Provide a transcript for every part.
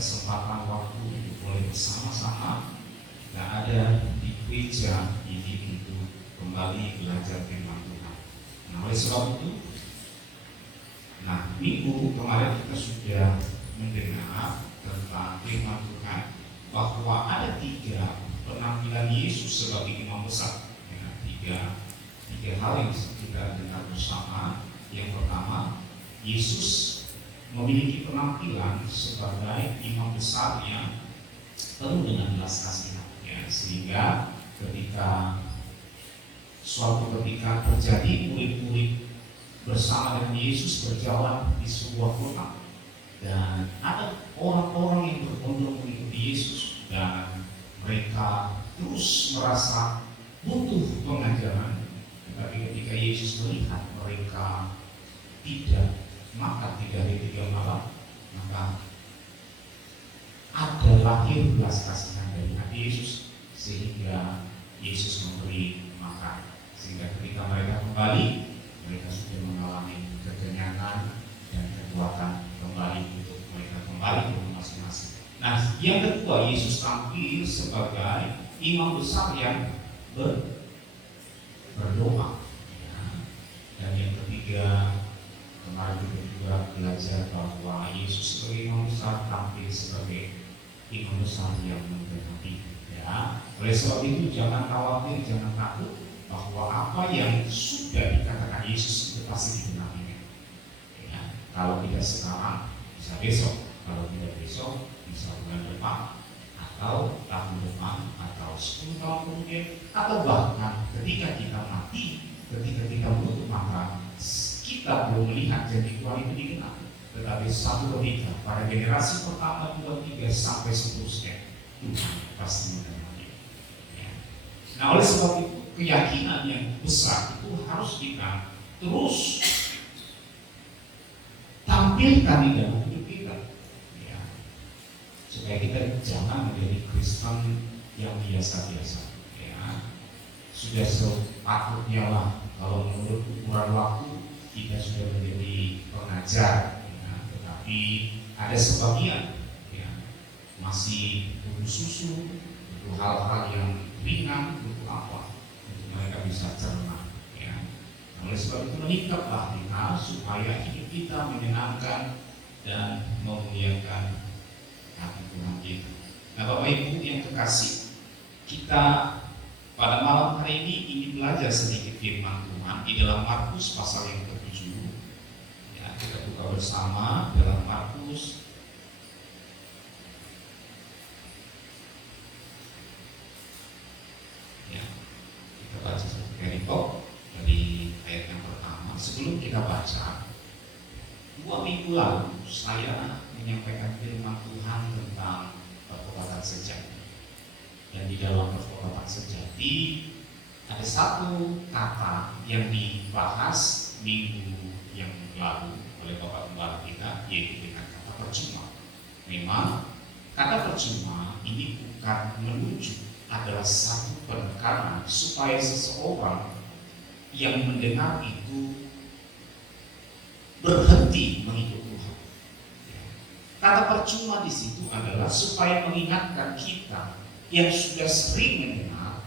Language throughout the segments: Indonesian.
kesempatan waktu untuk boleh bersama-sama dan ada di gereja ini untuk kembali belajar firman Tuhan. Nah, oleh sebab itu, minggu kemarin kita sudah mendengar tentang firman Tuhan bahwa ada 3 penampilan Yesus sebagai imam besar. Tiga hal yang kita dengar bersama. Yang pertama, Yesus memiliki penampilan sebagai imam besar yang penuh dengan belas kasihan, sehingga suatu ketika terjadi murid-murid bersama dengan Yesus berjalan di sebuah kota dan ada orang-orang yang berbondong mengikuti Yesus dan mereka terus merasa butuh pengajaran. Tetapi ketika Yesus melihat mereka tidak makan 3 hari 3 malam, maka ada lahir belas kasihan dari hati Yesus sehingga Yesus memberi makan, sehingga ketika mereka kembali, mereka sudah mengalami kekenyangan dan kekuatan kembali untuk mereka kembali ke masing-masing. Nah, yang kedua, Yesus tampil sebagai imam besar yang berdoa. Dan yang ketiga, kemarin kita juga belajar bahwa Yesus sebagai imam besar tampil sebagai imam besar yang menggenapi. Oleh sebab itu jangan khawatir, jangan takut bahwa apa yang sudah dikatakan Yesus itu pasti digenapi. Kalau tidak sekarang, bisa besok. Kalau tidak besok, bisa bulan depan, atau tahun depan, atau 10 tahun kemudian, atau bahkan ketika kita mati, ketika kita menutup mata, kita belum melihat janji Tuhan itu digenapi. Tetapi satu ketika pada generasi pertama, 2, 3 sampai seterusnya, Tuhan pasti menerimanya. Nah, oleh sebab itu keyakinan yang besar itu harus kita terus tampilkan di dalam hidup kita, supaya kita jangan menjadi Kristen yang biasa-biasa. Sudah sepatutnya lah kalau menurut ukuran waktu kita sudah menjadi pengajar, tetapi ada sebagian masih butuh susu, butuh hal-hal yang ringan, butuh apa untuk mereka bisa cerna. Oleh sebab itu meningkatlah kita supaya hidup kita menyenangkan dan memuliakan hati Tuhan kita. Nah, Bapak Ibu yang kekasih, kita pada malam hari ini ingin belajar sedikit firman Tuhan di dalam Markus pasal yang ke-7. Kita buka bersama dalam Markus kita baca satu perikop dari ayat yang pertama. Sebelum kita baca, 2 minggu lalu saya menyampaikan firman Tuhan tentang pertobatan sejati. Dan di dalam pertobatan sejati ada satu kata yang dibahas minggu yang lalu oleh Bapak Gembala kita, yaitu dengan kata percuma. Memang kata percuma ini bukan menunjuk, adalah satu penekanan supaya seseorang yang mendengar itu berhenti mengikut Tuhan. Kata percuma di situ adalah supaya mengingatkan kita yang sudah sering mendengar,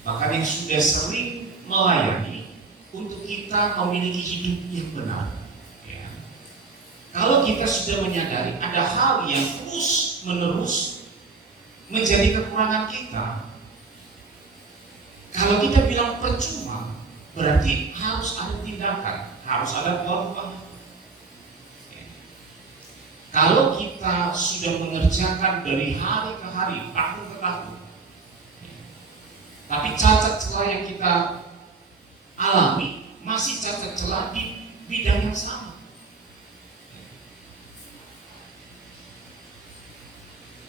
bahkan yang sudah sering melayani, untuk kita memiliki hidup yang benar. Kalau kita sudah menyadari ada hal yang terus menerus menjadi kekurangan kita, kalau kita bilang percuma, berarti harus ada tindakan, harus ada buah-buah. Kalau kita sudah mengerjakan dari hari ke hari, tahun ke tahun, tapi cacat celah yang kita alami masih cacat celah di bidang yang sama.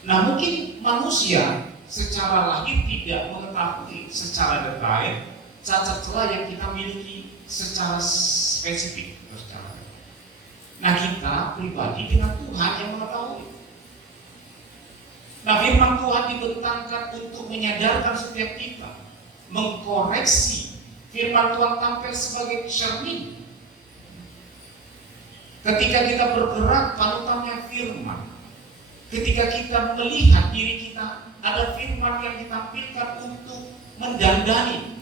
Nah, mungkin manusia secara lahir tidak mengetahui secara detail cacat celah yang kita miliki secara spesifik. Nah, kita pribadi dengan Tuhan yang mengetahui. Nah, firman Tuhan dibentangkan untuk menyadarkan setiap kita, mengkoreksi. Firman Tuhan tampil sebagai cermin. Ketika kita bergerak panutannya firman, Ketika kita melihat diri kita, ada firman yang ditampilkan untuk mendandani.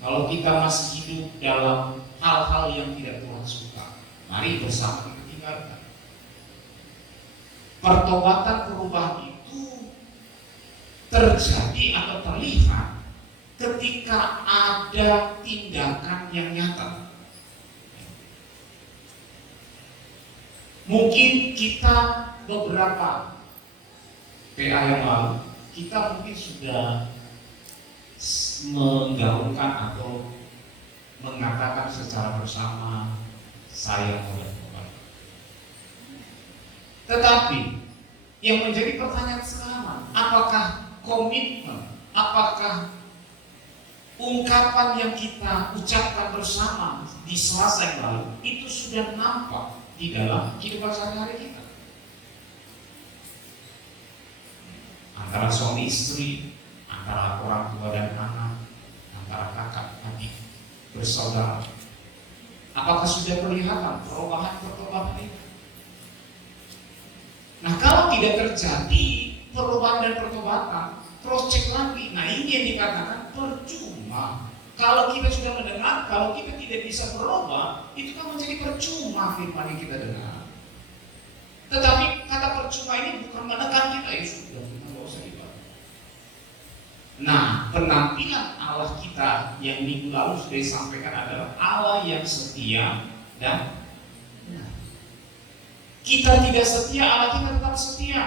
Kalau kita masih hidup dalam hal-hal yang tidak Tuhan suka, mari bersama kita tinggalkan. Pertobatan perubahan itu terjadi atau terlihat ketika ada tindakan yang nyata. Mungkin kita beberapa PA yang lalu, kita mungkin sudah menggaungkan atau mengatakan secara bersama, saya mau bertobat. Tetapi yang menjadi pertanyaan sekarang, apakah komitmen, apakah ungkapan yang kita ucapkan bersama di Selasa yang lalu itu sudah nampak di dalam kehidupan sehari-hari kita? Antara suami istri, antara orang tua dan anak, antara kakak adik, bersaudara. Apakah sudah kelihatan perubahan itu? Nah, kalau tidak terjadi perubahan dan pertobatan, cross check lagi. Nah, ini yang dikatakan percuma. Kalau kita sudah mendengar, kalau kita tidak bisa berubah, itu kan menjadi percuma firman yang kita dengar. Tetapi kata percuma ini bukan menekan kita, ya sudah, kita nggak usah ibadah. Nah, penampilan Allah kita yang minggu lalu sudah disampaikan adalah Allah yang setia dan benar. Kita tidak setia, Allah kita tetap setia.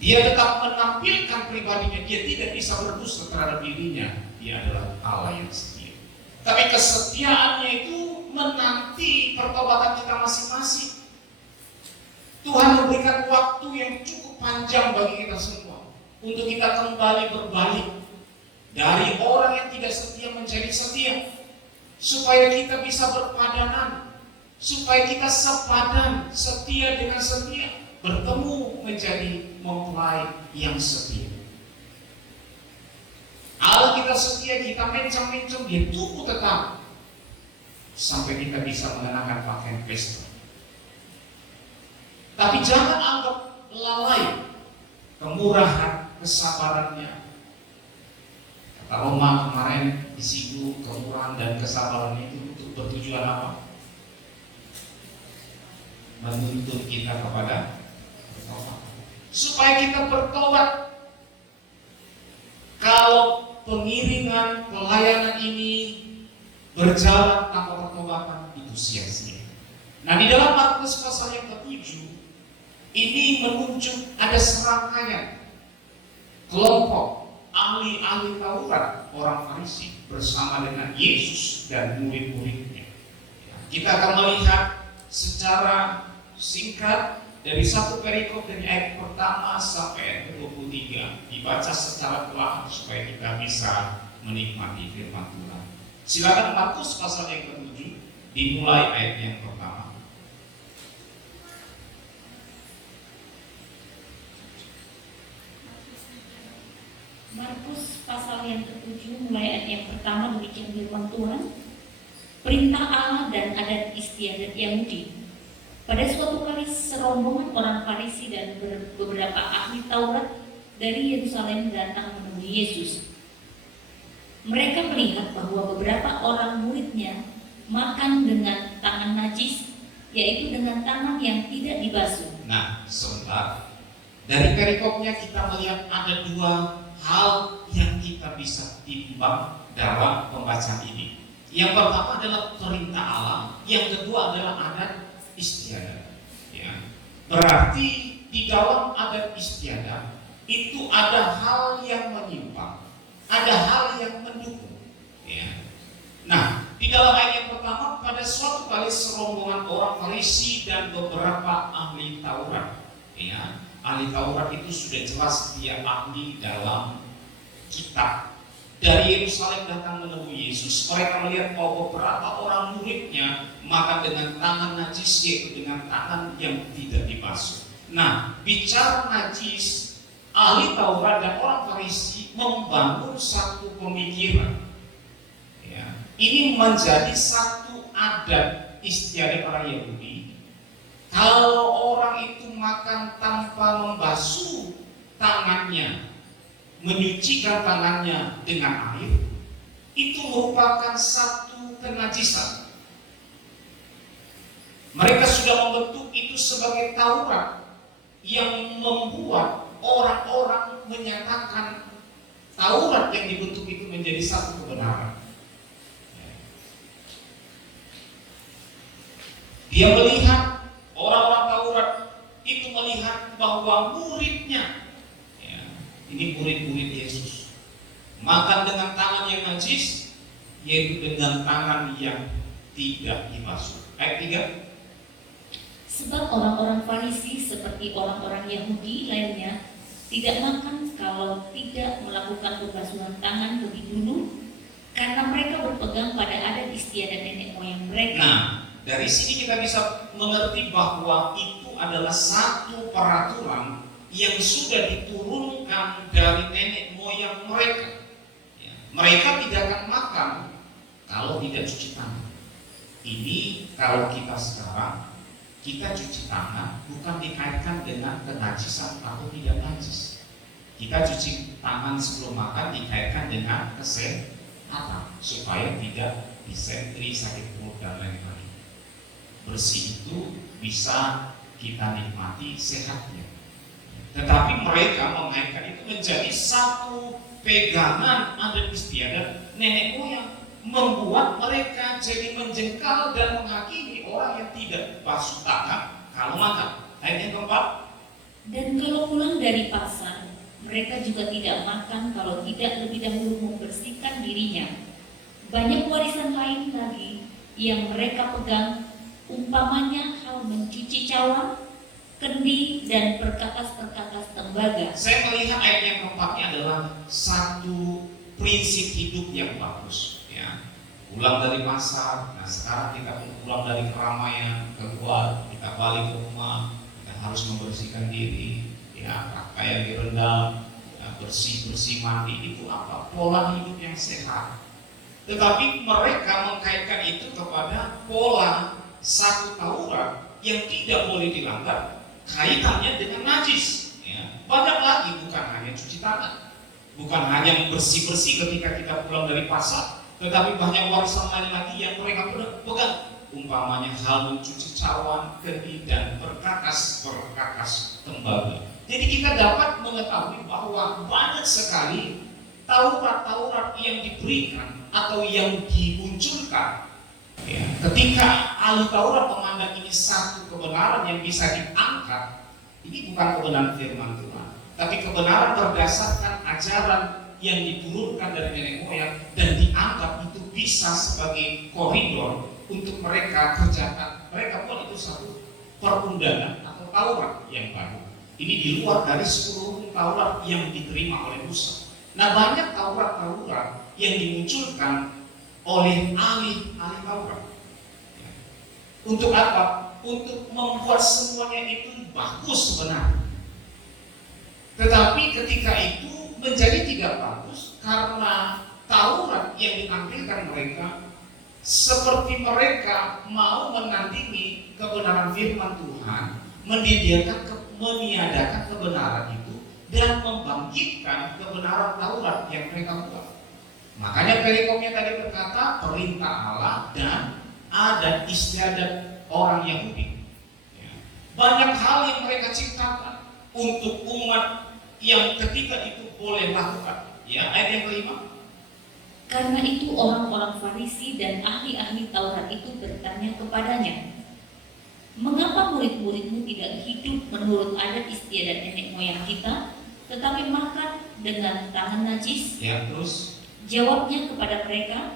Dia tetap menampilkan pribadinya, dia tidak bisa berdusta terhadap dirinya. Dia adalah Allah yang setia. Tapi kesetiaannya itu menanti pertobatan kita masing-masing. Tuhan memberikan waktu yang cukup panjang bagi kita semua untuk kita kembali berbalik dari orang yang tidak setia menjadi setia, supaya kita bisa berpadanan, supaya kita sepadan, setia dengan setia, bertemu menjadi mempelai yang setia. Allah kita setia, kita mencong-mencong, dia tunggu tetap sampai kita bisa mengenakan pakaian pesta. Tapi jangan anggap lalai kemurahan, kesabarannya. Kata Roma kemarin, disinggung kemurahan dan kesabaran itu untuk bertujuan apa? Menuntut kita kepada bertobat, supaya kita bertobat. Kalau pengiringan pelayanan ini berjalan tanpa pertobatan, itu sia-sia. Nah, di dalam Markus pasal yang ke-7 ini menunjuk ada serangkaian kelompok ahli-ahli Taurat, orang Farisi bersama dengan Yesus dan murid-muridnya. Kita akan melihat secara singkat dari satu perikop dari ayat pertama sampai ayat ke-23, dibaca secara perlahan supaya kita bisa menikmati firman Tuhan. Silakan Markus pasal yang ke-7 dimulai ayat yang pertama. Markus pasal yang ke-7 mulai ayat yang pertama, demikian firman Tuhan. Perintah Allah dan adat istiadat Yahudi. Pada suatu kali serombongan orang Farisi dan beberapa ahli Taurat dari Yerusalem datang menemui Yesus. Mereka melihat bahwa beberapa orang muridnya makan dengan tangan najis, yaitu dengan tangan yang tidak dibasuh. Nah, sebentar. Dari perikopnya kita melihat ada dua hal yang kita bisa timbang dalam pembacaan ini. Yang pertama adalah perintah Allah, yang kedua adalah adat istiadat. Ya. Berarti di dalam adat istiadat itu ada hal yang menyimpang, ada hal yang mendukung. Ya. Nah, di dalam ayat yang pertama, pada suatu kali serombongan orang Farisi dan beberapa ahli Taurat. Ya. Ahli Taurat itu sudah jelas dia ahli dalam kitab. Dari Yerusalem datang menemui Yesus. Mereka melihat bahwa beberapa orang muridnya makan dengan tangan najis, yaitu dengan tangan yang tidak dibasuh. Nah, bicara najis, ahli Taurat dan orang Farisi membangun satu pemikiran. Ya, ini menjadi satu adat istiadat para Yahudi. Kalau orang orang itu makan tanpa membasuh tangannya, menyucikan tangannya dengan air, itu merupakan satu kenajisan. Mereka sudah membentuk itu sebagai Taurat yang membuat orang-orang menyatakan Taurat yang dibentuk itu menjadi satu kebenaran. Dia melihat, orang-orang Taurat itu melihat bahwa muridnya, ini murid-murid Yesus, makan dengan tangan yang najis, yaitu dengan tangan yang tidak dibasuh. Ayat 3. Sebab orang-orang Farisi seperti orang-orang Yahudi lainnya tidak makan kalau tidak melakukan pembasuhan tangan lebih dulu, karena mereka berpegang pada adat istiadat nenek moyang mereka. Nah, dari sini kita bisa mengerti bahwa itu adalah satu peraturan yang sudah diturunkan dari nenek moyang mereka. Mereka tidak akan makan kalau tidak cuci tangan. Ini kalau kita sekarang, kita cuci tangan bukan dikaitkan dengan kenajisan atau tidak najis. Kita cuci tangan sebelum makan dikaitkan dengan kesehatan, supaya tidak disentri, sakit perut dan lain-lain. Bersih itu bisa kita nikmati sehatnya. Tetapi mereka mengaitkan itu menjadi satu pegangan adat istiadat nenek moyang, membuat mereka jadi menjengkal dan menghakimi orang yang tidak basuh tangan kalau makan. Ayat yang keempat. Dan kalau pulang dari pasar, mereka juga tidak makan kalau tidak lebih dahulu membersihkan dirinya. Banyak warisan lain lagi yang mereka pegang, umpamanya hal mencuci cawan, kendi, dan perkakas-perkakas tembaga. Saya melihat ayat yang keempatnya adalah satu prinsip hidup yang bagus. Pulang dari pasar, nah sekarang kita pulang dari keramaian, keluar, kita balik ke rumah, kita harus membersihkan diri, pakaian direndam, bersih-bersih mandi, itu apa? Pola hidup yang sehat. Tetapi mereka mengkaitkan itu kepada pola satu Taurat yang tidak boleh dilanggar, kaitannya dengan najis. Banyak lagi, bukan hanya cuci tangan, bukan hanya bersih-bersih ketika kita pulang dari pasar, tetapi banyak warisan lain lagi yang mereka pegang, umpamanya hal mencuci cawan, kendi, dan perkakas tembaga. Jadi kita dapat mengetahui bahwa banyak sekali Taurat-Taurat yang diberikan atau yang dimunculkan. Ketika ahli Taurat memandang ini satu kebenaran yang bisa diangkat, ini bukan kebenaran firman Tuhan, tapi kebenaran berdasarkan ajaran yang diturunkan dari nenek moyang dan dianggap itu bisa sebagai koridor untuk mereka kerjakan. Mereka buat itu satu perundangan atau Taurat yang baru. Ini di luar dari seluruh Taurat yang diterima oleh Musa. Nah, banyak Taurat-Taurat yang dimunculkan oleh ahli-ahli Taurat. Untuk apa? Untuk membuat semuanya itu bagus sebenarnya. Tetapi ketika itu menjadi tidak bagus karena Taurat yang ditampilkan mereka seperti mereka mau menandingi kebenaran firman Tuhan, meniadakan kebenaran itu dan membangkitkan kebenaran Taurat yang mereka buat. Makanya perikomnya tadi berkata perintah Allah dan adat istiadat orang Yahudi. Banyak hal yang mereka ciptakan untuk umat yang ketika itu boleh lakukan. Ayat yang kelima. Karena itu orang-orang Farisi dan ahli-ahli Taurat itu bertanya kepadanya, mengapa murid-muridmu tidak hidup menurut adat istiadat nenek moyang kita, tetapi makan dengan tangan najis? Terus jawabnya kepada mereka,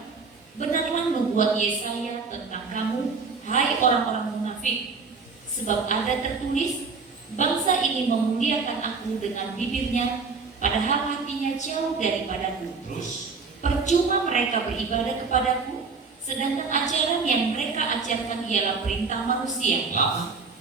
benarlah nubuat Yesaya tentang kamu, hai orang-orang munafik, sebab ada tertulis, bangsa ini memuliakan aku dengan bibirnya, padahal hatinya jauh daripadaku. Terus percuma mereka beribadah kepadaku, sedangkan ajaran yang mereka ajarkan ialah perintah manusia.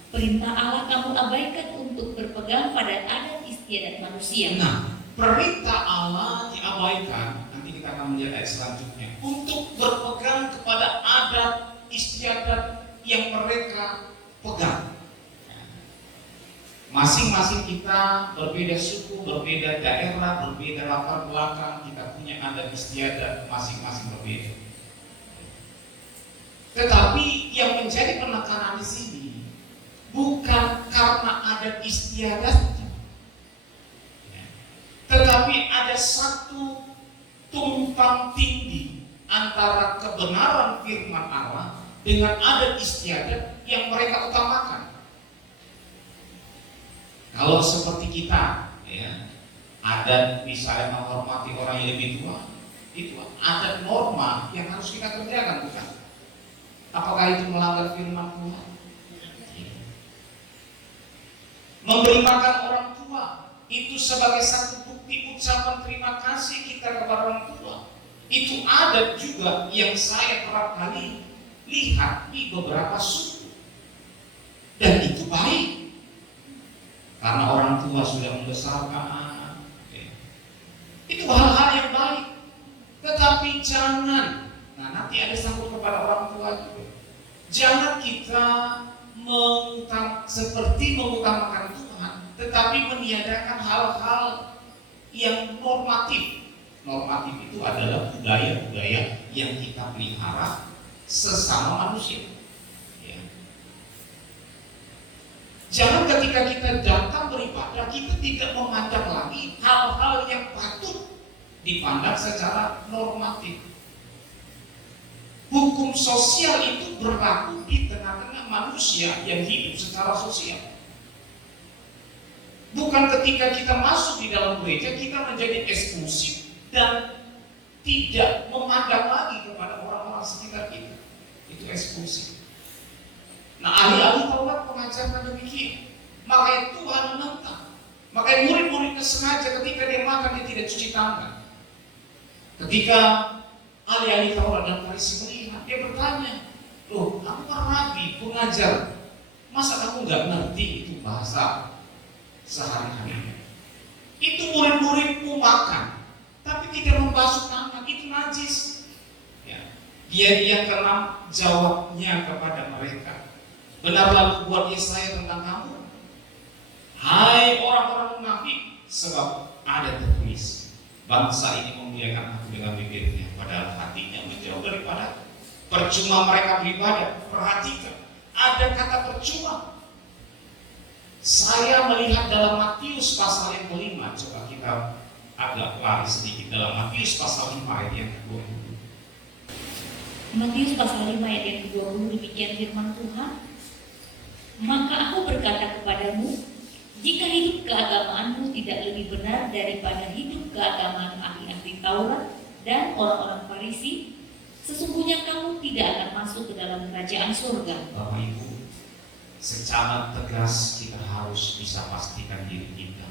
Perintah Allah kamu abaikan untuk berpegang pada adat istiadat manusia. Nah, perintah Allah diabaikan. Nanti kita akan melihat ayat selanjutnya. Untuk berpegang kepada adat istiadat yang mereka pegang. Masing-masing kita berbeda suku, berbeda daerah, berbeda latar belakang, kita punya adat istiadat masing-masing berbeda. Tetapi yang menjadi penekanan di sini bukan karena adat istiadatnya, tetapi ada satu tumpang tindih antara kebenaran firman Allah dengan adat istiadat yang mereka utamakan. Kalau seperti kita, ya, adat misalnya menghormati orang yang lebih tua, itu adat norma yang harus kita kerjakan, bukan? Apakah itu melanggar firman Tuhan? Memberi makan orang tua itu sebagai satu bukti ucapan terima kasih kita kepada orang tua. Itu adat juga yang saya kerap kali lihat di beberapa suku, dan itu baik. Karena orang tua sudah membesarkan anak, itu hal-hal yang baik. Tetapi jangan, nanti ada sangkut kepada orang tua juga. Jangan kita seperti mengutamakan Tuhan, tetapi meniadakan hal-hal yang normatif. Normatif itu adalah budaya-budaya yang kita pelihara sesama manusia. Jangan ketika kita datang beribadah, kita tidak memandang lagi hal-hal yang patut dipandang secara normatif. Hukum sosial itu berlaku di tengah-tengah manusia yang hidup secara sosial. Bukan ketika kita masuk di dalam gereja, kita menjadi eksklusif dan tidak memandang lagi kepada orang-orang sekitar kita. Itu eksklusif. Nah, ahli-ahli Taurat mengajarkan demikian. Makanya Tuhan menentang. Makanya murid-muridnya sengaja ketika dia makan dia tidak cuci tangan. Ketika ahli-ahli Taurat dan Farisi melihat, dia bertanya, "Loh, kamu kan rabi, pengajar, masa kamu nggak ngerti itu bahasa sehari-hari?" Itu murid-muridmu makan, tapi tidak membasuh tangan, itu najis. Ya. Dia yang keenam jawabnya kepada mereka, "Benarlah buat Yesaya tentang kamu, hai orang-orang munafik, sebab ada tertulis, bangsa ini memuliakan aku dengan bibirnya, padahal hatinya menjauh daripada. Percuma mereka beribadah." Perhatikan, ada kata percuma. Saya melihat dalam Matius pasal yang kelima, coba kita agak lari sedikit dalam Matius pasal 5 ayat yang ke-20. Matius pasal 5 ayat yang ke-20, demikian firman Tuhan. "Maka aku berkata kepadamu, jika hidup keagamaanmu tidak lebih benar daripada hidup keagamaan ahli-ahli Taurat dan orang-orang Farisi, sesungguhnya kamu tidak akan masuk ke dalam kerajaan surga." Bapak Ibu, secara tegas kita harus bisa pastikan diri kita,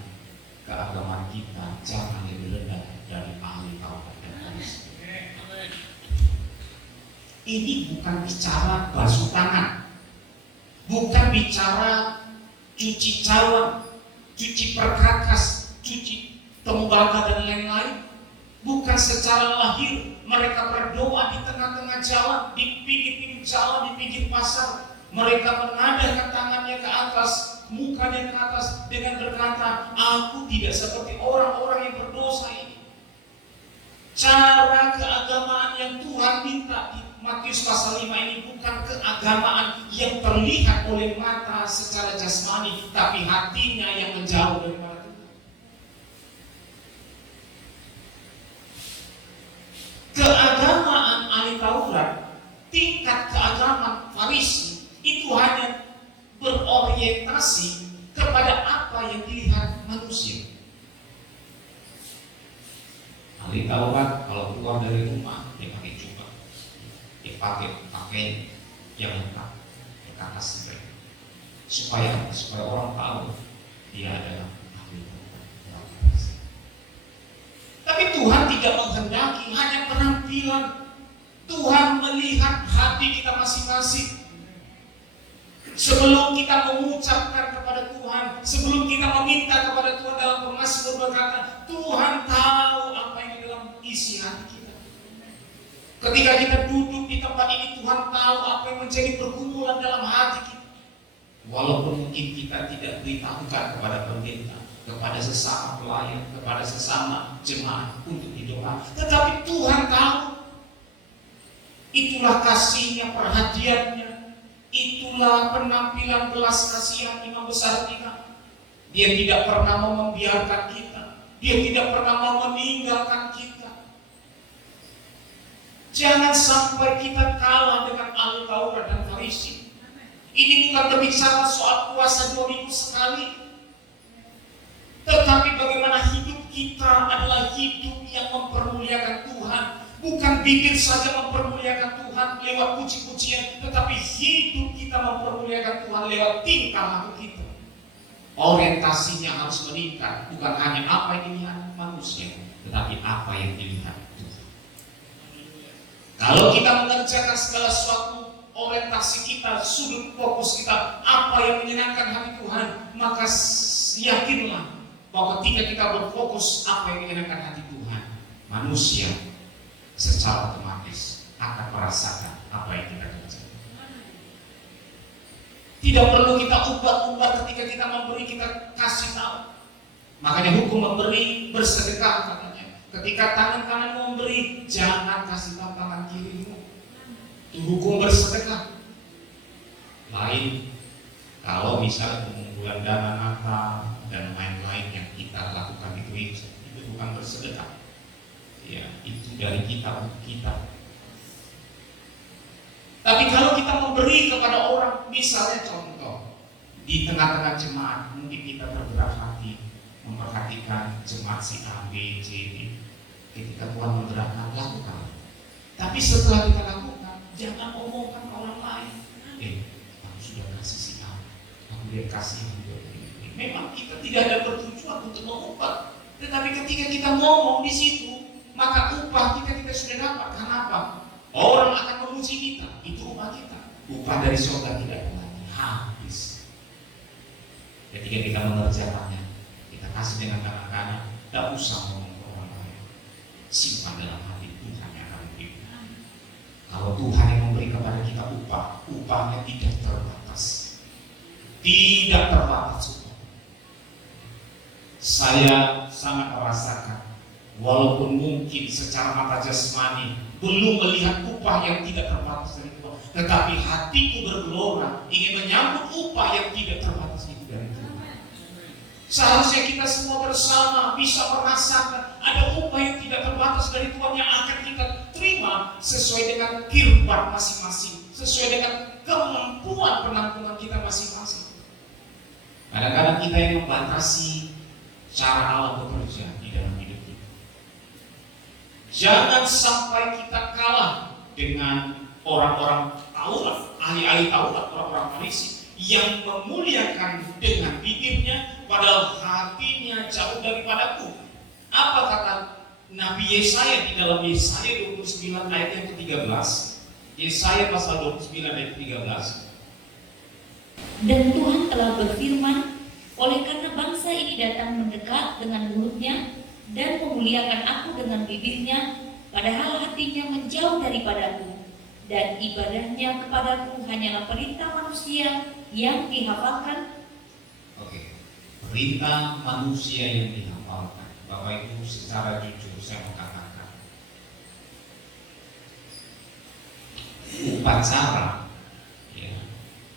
keagamaan kita jangan lebih rendah dari ahli Taurat dan Farisi. Ini bukan bicara basuh tangan, bukan bicara cuci cawan, cuci perkakas, cuci tembaga dan lain-lain. Bukan secara lahir mereka berdoa di tengah-tengah jalan, di pinggir jalan, di pinggir pasar. Mereka menadahkan tangannya ke atas, mukanya ke atas dengan berkata, "Aku tidak seperti orang-orang yang berdosa ini." Cara keagamaan yang Tuhan minta di Matius pasal 5 ini bukan keagamaan yang terlihat oleh mata secara jasmani, tapi hatinya yang menjauh daripada Tuhan. Keagamaan ahli Taurat, tingkat keagamaan Farisi itu hanya berorientasi kepada apa yang dilihat manusia. Ahli Taurat kalau keluar dari rumah dia pakai jubah, dia pakai pakaian yang lengkap, dia atas mereka, supaya orang tahu dia adalah ahli Taurat. Tapi Tuhan tidak menghendaki hanya penampilan. Tuhan melihat hati kita masing-masing. Sebelum kita mengucapkan kepada Tuhan, sebelum kita meminta kepada Tuhan dalam Mazmur berkata, Tuhan tahu apa yang di dalam isi hati kita. Ketika kita duduk di tempat ini, Tuhan tahu apa yang menjadi pergumulan dalam hati kita. Walaupun mungkin kita tidak beritahukan kepada pendeta, kepada sesama pelayan, kepada sesama jemaat untuk didoa, tetapi Tuhan tahu. Itulah kasihnya, perhatiannya, itulah penampilan belas kasihan Imam besar kita. Dia tidak pernah mau membiarkan kita, dia tidak pernah mau meninggalkan kita. Jangan sampai kita kalah dengan ahli Taurat dan Farisi. Ini bukan berbicara soal puasa 2 minggu sekali, tetapi bagaimana hidup kita adalah hidup yang mempermuliakan Tuhan. Bukan bibir saja mempermuliakan Tuhan lewat puji-pujian, tetapi hidup kita mempermuliakan Tuhan lewat tingkah laku kita. Orientasinya harus meningkat, bukan hanya apa yang dilihat manusia, tetapi apa yang dilihat Tuhan. Kalau kita mengerjakan segala sesuatu, orientasi kita, sudut fokus kita, apa yang menyenangkan hati Tuhan, maka yakinlah bahwa ketika kita berfokus apa yang menyenangkan hati Tuhan, manusia secara otomatis akan merasakan apa yang kita kerjakan. Tidak perlu kita ubah-ubah ketika kita memberi, kita kasih tahu. Makanya hukum memberi bersedekah katanya. Ketika tangan kanan memberi, jangan kasih tahu tangan kirimu. Itu hukum bersedekah. Lain kalau misalnya pengumpulan dana Natal dan lain-lain yang kita lakukan itu bukan bersedekah. Ya, itu dari kita untuk kita. Tapi kalau kita memberi kepada orang, misalnya contoh di tengah-tengah jemaat, mungkin kita bergerak hati memperhatikan jemaat si A, B, C, D. Ketika Tuhan menggerakkan, lakukan. Tapi setelah kita lakukan, jangan omongkan ke orang lain. Aku sudah kasih si A, aku dia kasih juga. Memang kita tidak ada bertujuan untuk mengubah, tetapi ketika kita ngomong di situ, maka upah kita sudah dapat. Kenapa? Orang akan memuji kita, itu upah kita. Upah dari surga tidak ada lagi, habis. Ketika kita mengerjakannya, kita kasih dengan tangan kanan, tidak usah ngomong ke orang lain. Simpan dalam hati, Tuhan yang akan memberikan. Kalau Tuhan yang memberi kepada kita upah, upahnya tidak terbatas. Tidak terbatas upah. Saya sangat merasakan, walaupun mungkin secara mata jasmani belum melihat upah yang tidak terbatas dari Tuhan, tetapi hatiku bergelora ingin menyambut upah yang tidak terbatas itu dari Tuhan. Seharusnya kita semua bersama bisa merasakan ada upah yang tidak terbatas dari Tuhan yang akan kita terima sesuai dengan kirbat masing-masing, sesuai dengan kemampuan penampungan kita masing-masing. Kadang-kadang kita yang membatasi cara Allah bekerja di dalam hidup kita. Jangan sampai kita kalah dengan orang-orang Taurat, ahli-ahli Taurat, orang-orang Farisi yang memuliakan dengan bibirnya, padahal hatinya jauh daripadaku. Apa kata Nabi Yesaya di dalam Yesaya 29 ayat yang ke-13? Yesaya pasal 29 ayat 13. Dan Tuhan telah berfirman, oleh karena bangsa ini datang mendekat dengan mulutnya dan memuliakan aku dengan bibirnya, padahal hatinya menjauh daripadaku, dan ibadahnya kepadaku hanyalah perintah manusia yang dihafalkan. Oke, perintah manusia yang dihafalkan. Bapak Ibu, secara jujur saya mau katakan, upacara ya,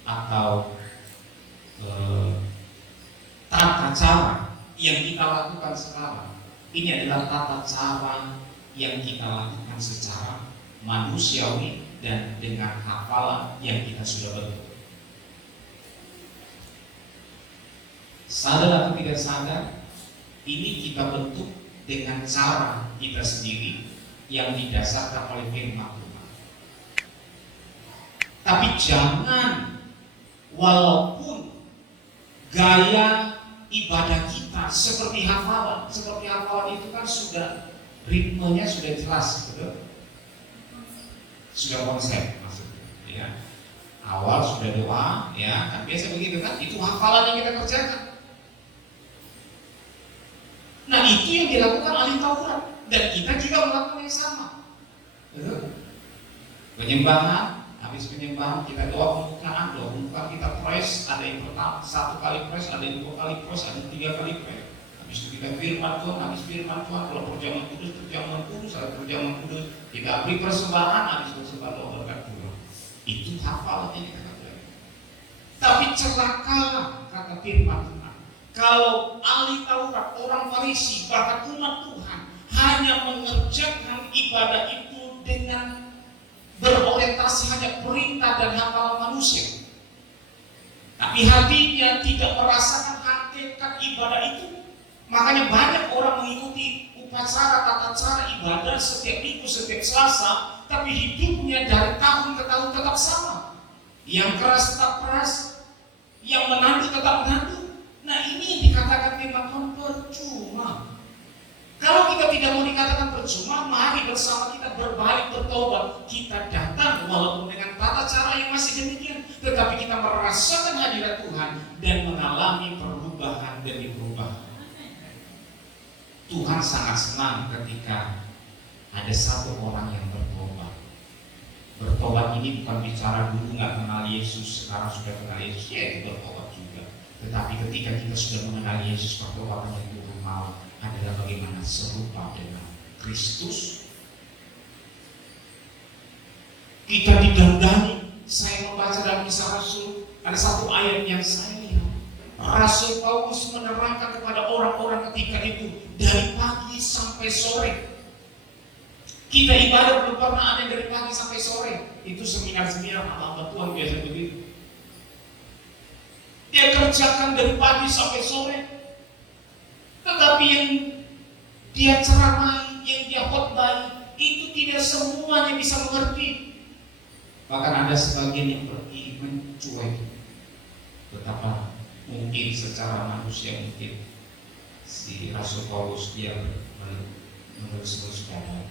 atau tata cara yang kita lakukan sekarang ini adalah tata cara yang kita lakukan secara manusiawi dan dengan hafalan yang kita sudah bentuk. Sadar atau tidak sadar, ini kita bentuk dengan cara kita sendiri yang didasarkan oleh firman Tuhan. Tapi jangan, walaupun gaya ibadah kita seperti hafalan itu kan sudah ritmenya sudah jelas, betul? Sudah konsep maksudnya, ya. Awal sudah doa, ya kan biasa begitu kan? Itu hafalan yang kita kerjakan. Nah itu yang dilakukan ahli Taurat dan kita juga melakukan yang sama, betul? Penyembahan Habis penyembahan kita doa pembukaan kita press, ada yang pertama 1 kali press, ada yang 2 kali press, ada yang 3 kali press. Habis itu kita firman Tuhan, habis firman Tuhan, kalau perjamuan kudus, ada perjamuan kudus, kita beri persembahan, habis persembahan doa berkat Tuhan. Itu hafalan yang kita katakan. Tapi celakalah, kata firman Tuhan, kalau ahli Taurat, orang Farisi, bahkan umat Tuhan hanya mengerjakan ibadah itu dengan berorientasi hanya perintah dan hafalan manusia, tapi hatinya tidak merasakan hakikat ibadah itu. Makanya banyak orang mengikuti upacara, tata cara ibadah setiap minggu, setiap Selasa, tapi hidupnya dari tahun ke tahun tetap sama. Yang keras tetap keras, yang menantu tetap menantu. Nah, ini yang dikatakan firman Tuhan percuma. Kalau kita tidak mau dikatakan percuma, mari bersama kita berbalik, bertobat. Kita datang walaupun dengan tata cara yang masih demikian, tetapi kita merasakan hadirat Tuhan dan mengalami perubahan demi perubahan. Tuhan sangat senang ketika ada satu orang yang bertobat. Bertobat ini bukan bicara dulu nggak kenal Yesus, sekarang sudah kenal Yesus, ya itu bertobat juga. Tetapi ketika kita sudah mengenal Yesus, pertobatan yang Tuhan mau adalah bagaimana serupa dengan Kristus. Kita didandani. Saya membaca dalam Kisah Rasul, ada satu ayat yang saya lihat. Rasul Paulus menerangkan kepada orang-orang ketika itu dari pagi sampai sore. Kita ibadah belum pernah ada dari pagi sampai sore. Itu seminar-seminar hamba Tuhan biasa begitu. Dia kerjakan dari pagi sampai sore. Tetapi yang dia ceramai, yang dia khotbah itu tidak semuanya bisa mengerti. Bahkan ada sebagian yang pergi mencuek. Betapa mungkin secara manusia mungkin si Rasul Paulus dia menerus keadaan.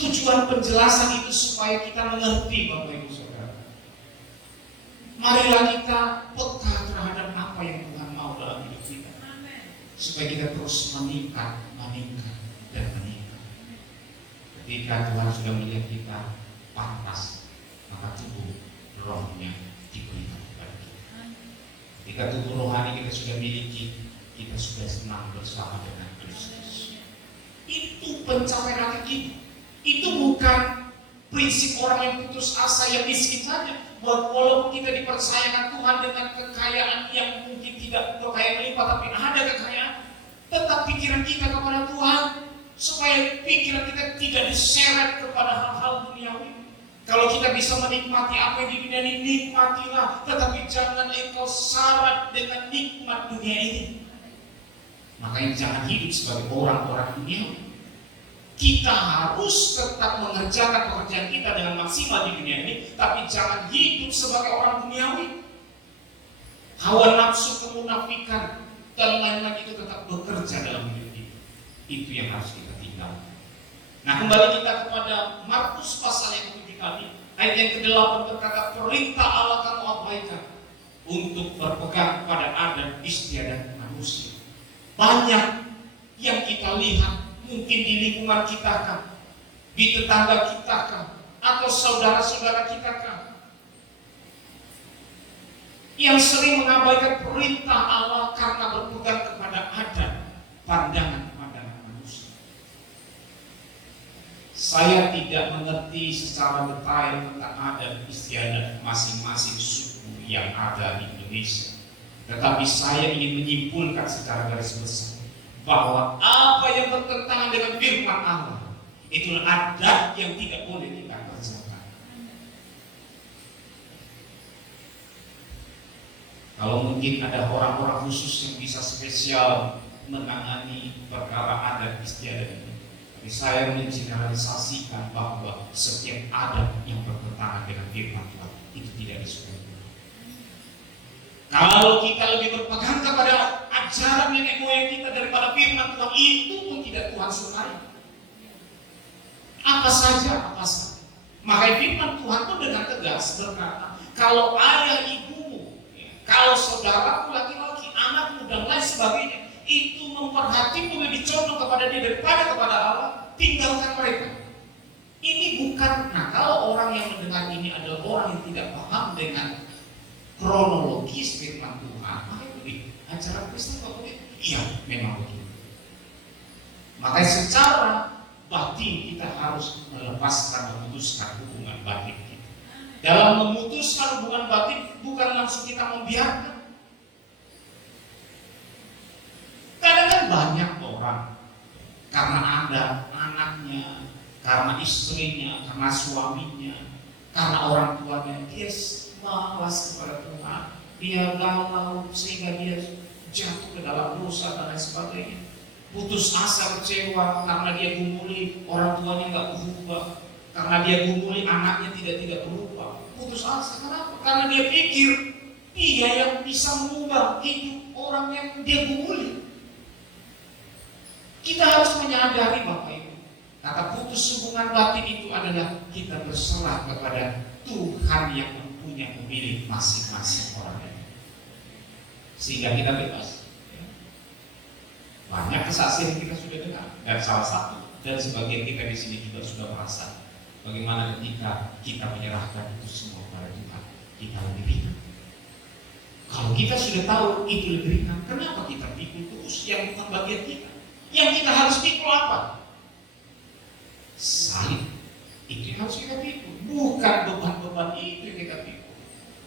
Tujuan penjelasan itu supaya kita mengerti, Bapak Ibu Saudara. Marilah kita peka terhadap apa yang Tuhan mau dalam hidup kita, supaya kita terus meningkat dan meningkat. Ketika Tuhan sudah melihat kita pantas, maka tubuh rohnya diberikan kepada kita. Ketika tubuh rohani kita sudah miliki, kita sudah senang bersama dengan Kristus. Itu pencapaian hakiki. Itu bukan prinsip orang yang putus asa, yang miskin saja. Walaupun kita dipercayakan Tuhan dengan kekayaan yang mungkin tidak berkaya melimpah, tapi ada kekayaan, tetap pikiran kita kepada Tuhan, supaya pikiran kita tidak diseret kepada hal-hal duniawi. Kalau kita bisa menikmati apa yang di dunia ini, nikmatilah, tetapi jangan engkau syarat dengan nikmat dunia ini. Makanya jangan hidup sebagai orang-orang duniawi. Kita harus tetap mengerjakan pekerjaan kita dengan maksimal di dunia ini, tapi jangan hidup sebagai orang duniawi. Hawa nafsu, kemunafikan, dan lain-lain itu tetap bekerja dalam hidup kita. Itu yang harus kita tinggalkan. Nah, kembali kita kepada Markus pasal yang ke-7 tadi, ayat yang ke-8 berkata, perintah Allah kamu abaikan untuk berpegang pada adat istiadat manusia. Banyak yang kita lihat, mungkin di lingkungan kita kan, di tetangga kita kan, atau saudara-saudara kita kan, yang sering mengabaikan perintah Allah karena berpegang kepada adat, pandangan manusia. Saya tidak mengerti secara detail tentang adat istiadat masing-masing suku yang ada di Indonesia, tetapi saya ingin menyimpulkan secara garis besar bahwa apa yang bertentangan dengan firman Allah itulah adat yang tidak boleh kita kerjakan. Kalau mungkin ada orang-orang khusus yang bisa spesial menangani perkara adat istiadat ini, tapi saya mengeneralisasikan bahwa setiap adat yang bertentangan dengan firman Tuhan itu tidak disukai. Kalau kita lebih berpegang kepada ajaran nenek moyang kita daripada firman Tuhan, itu pun tidak Tuhan sukai. Apa saja. Makanya firman Tuhan pun dengan tegas berkata, kalau ayah ibumu, kalau saudaraku laki-laki, anakmu dan lain sebagainya, itu memperhatikan lebih condong kepada dia daripada kepada Allah, tinggalkan mereka. Ini bukan, nah kalau orang yang mendengar ini adalah orang yang tidak paham dengan kronologis firman Tuhan, maka itu acara Kristen kok begitu? Iya, memang begitu. Makanya secara batin kita harus melepaskan, memutuskan hubungan batin kita. Dalam memutuskan hubungan batin bukan langsung kita membiarkan. Kadang kan banyak orang karena ada anaknya, karena istrinya, karena suaminya, karena orang tuanya, dia malas kepada Tuhan, dia galau sehingga dia jatuh ke dalam dosa dan lain sebagainya. Putus asa, kecewa karena dia gumuli orang tuanya nggak berubah, karena dia gumuli anaknya tidak berubah. Putus asa kenapa? Karena dia pikir dia yang bisa mengubah hidup orang yang dia gumuli. Kita harus menyadari Bapak Ibu, kata putus hubungan batin itu adalah kita berserah kepada Tuhan yang mempunyai pemilik masing-masing orang ini, sehingga kita bebas. Banyak kesaksian yang kita sudah dengar, dan salah satu dan sebagian kita di sini juga sudah merasa bagaimana ketika kita menyerahkan itu semua kepada Tuhan, kita lebih ringan. Kalau kita sudah tahu itu lebih ringan, kenapa kita pikul terus yang bukan bagian kita? Yang kita harus pikul apa? Salib. Itu yang harus kita pikul, bukan beban-beban itu yang kita pikul.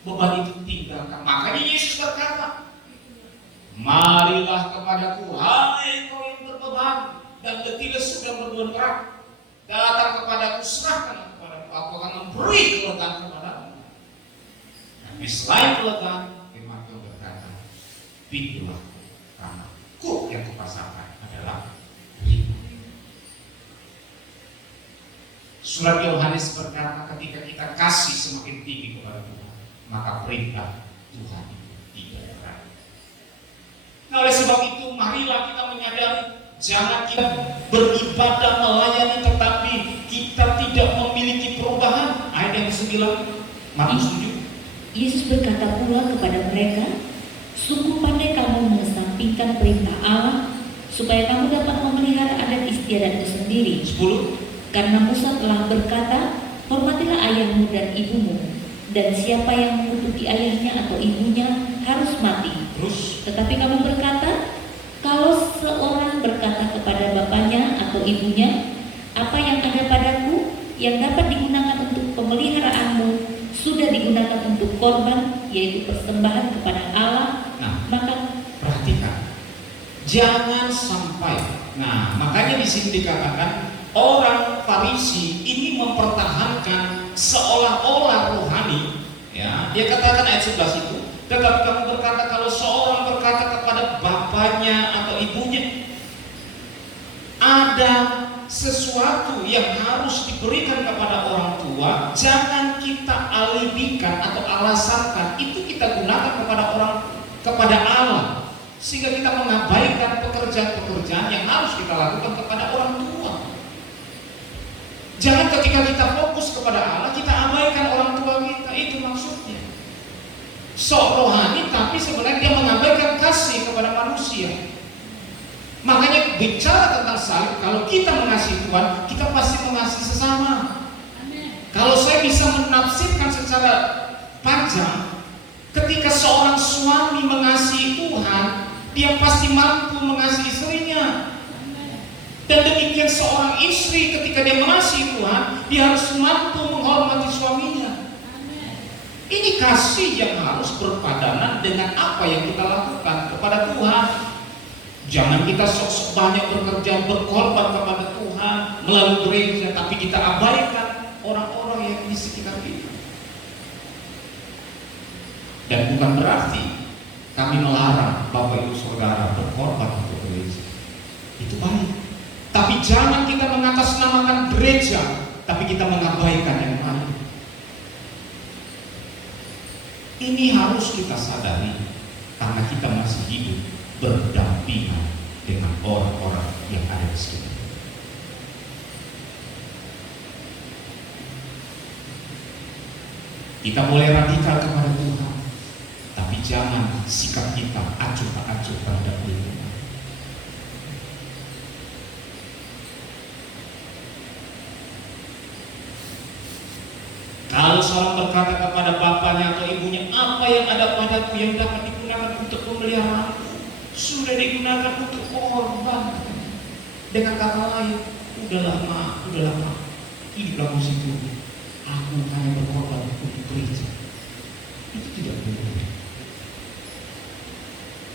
Beban itu tinggalkan. Makanya Yesus berkata, marilah kepadaku, hai kau yang berbeban dan letih lesu dan berbeban berat, datang kepadaku, serahkan kepadaku, aku akan memberi kelegaan kepadamu. Tapi selain kelegaan, firman Tuhan berkata, pikulah karena kuk yang kupasangkan adalah ringan. Surat Yohanes berkata, ketika kita kasih semakin tinggi kepada Tuhan, maka perintah Tuhan itu tidak berat. Nah, oleh sebab itu, marilah kita menyadari, jangan kita beribadah melayani tetapi kita tidak memiliki perubahan. Ayat yang ke-9, Matius 7. Yesus berkata pula kepada mereka, sungguh pandai kamu mengesampingkan perintah Allah, supaya kamu dapat memelihara adat istiadatmu sendiri. 10. Karena Musa telah berkata, hormatilah ayahmu dan ibumu, dan siapa yang mengutuki ayahnya atau ibunya harus mati. Terus, tetapi kamu berkata, kalau seorang berkata kepada bapaknya atau ibunya, apa yang ada padaku yang dapat digunakan untuk pemeliharaanmu sudah digunakan untuk korban, yaitu persembahan kepada Allah, maka perhatikan, jangan sampai. Nah, makanya di sini dikatakan orang Farisi ini mempertahankan seolah-olah rohani. Ya, dia katakan ayat 11 itu. Tetapi kamu berkata, kalau seorang berkata kepada bapaknya atau ibunya, ada sesuatu yang harus diberikan kepada orang tua, jangan kita alibikan atau alasankan itu kita gunakan kepada Allah, sehingga kita mengabaikan pekerjaan-pekerjaan yang harus kita lakukan kepada orang tua. Jangan ketika kita fokus kepada Allah, kita abaikan orang tua kita. Itu maksudnya. Sok rohani tapi sebenarnya dia mengabaikan kasih kepada manusia. Makanya bicara tentang salib, kalau kita mengasihi Tuhan, kita pasti mengasihi sesama. Kalau saya bisa menafsirkan secara panjang, ketika seorang suami mengasihi Tuhan, dia pasti mampu mengasihi istrinya. Dan demikian seorang istri ketika dia mengasihi Tuhan, dia harus mampu menghormati suaminya. Ini kasih yang harus berpadanan dengan apa yang kita lakukan kepada Tuhan. Jangan kita sok-sok banyak bekerja, berkorban kepada Tuhan melalui gereja, tapi kita abaikan orang-orang yang di sekitar kita. Dan bukan berarti kami melarang Bapak Ibu Saudara berkorban untuk gereja. Itu baik. Tapi jangan kita mengatasnamakan gereja, tapi kita mengabaikan yang lain. Ini harus kita sadari, karena kita masih hidup berdampingan dengan orang-orang yang ada di sekitar. Kita boleh radikal kepada Tuhan, tapi jangan sikap kita acuh tak acuh terhadap lingkungan. seorang berkata kepada bapaknya atau ibunya, apa yang ada padaku yang dapat digunakan untuk pemeliharaan sudah digunakan untuk korban. Dengan kata lain, udah lama hiduplah situ. Aku hanya berkorban untuk gereja. Itu tidak boleh.